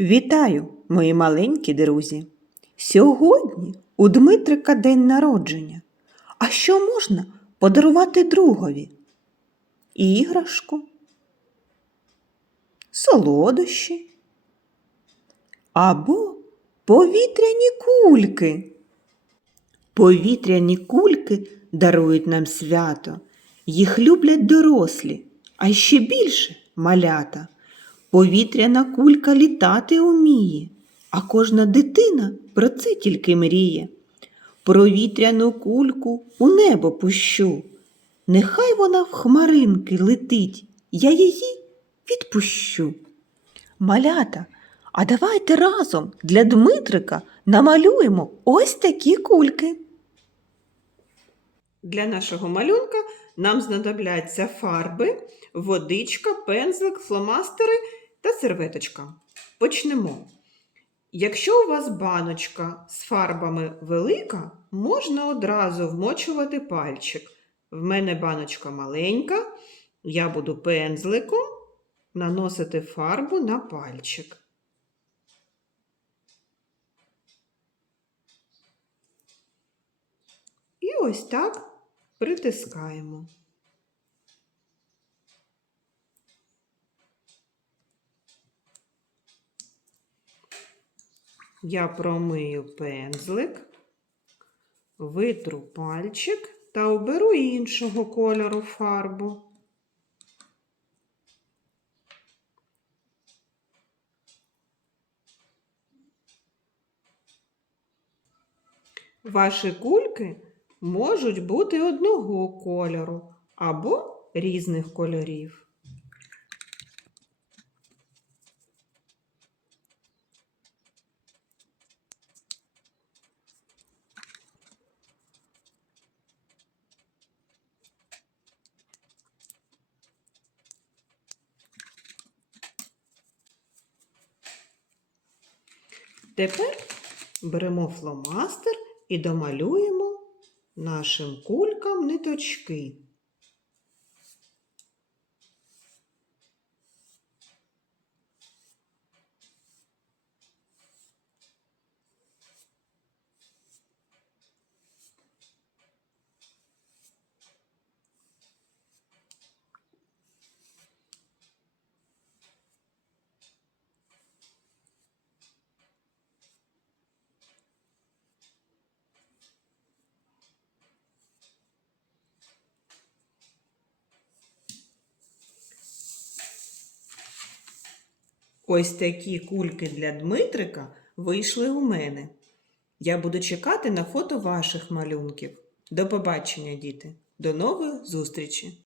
Вітаю, мої маленькі друзі! Сьогодні у Дмитрика день народження. А що можна подарувати другові? Іграшку, солодощі або повітряні кульки. Повітряні кульки дарують нам свято. Їх люблять дорослі, а ще більше малята. Повітряна кулька літати уміє, а кожна дитина про це тільки мріє. Про вітряну кульку у небо пущу. Нехай вона в хмаринки летить, я її відпущу. Малята, а давайте разом для Дмитрика намалюємо ось такі кульки. Для нашого малюнка нам знадобляться фарби, водичка, пензлик, фломастери та серветочка. Почнемо. Якщо у вас баночка з фарбами велика, можна одразу вмочувати пальчик. В мене баночка маленька, я буду пензликом наносити фарбу на пальчик. І ось так притискаємо. Я промию пензлик, витру пальчик та оберу іншого кольору фарбу. Ваші кульки можуть бути одного кольору або різних кольорів. Тепер беремо фломастер і домалюємо нашим кулькам ниточки. Ось такі кульки для Дмитрика вийшли у мене. Я буду чекати на фото ваших малюнків. До побачення, діти. До нової зустрічі!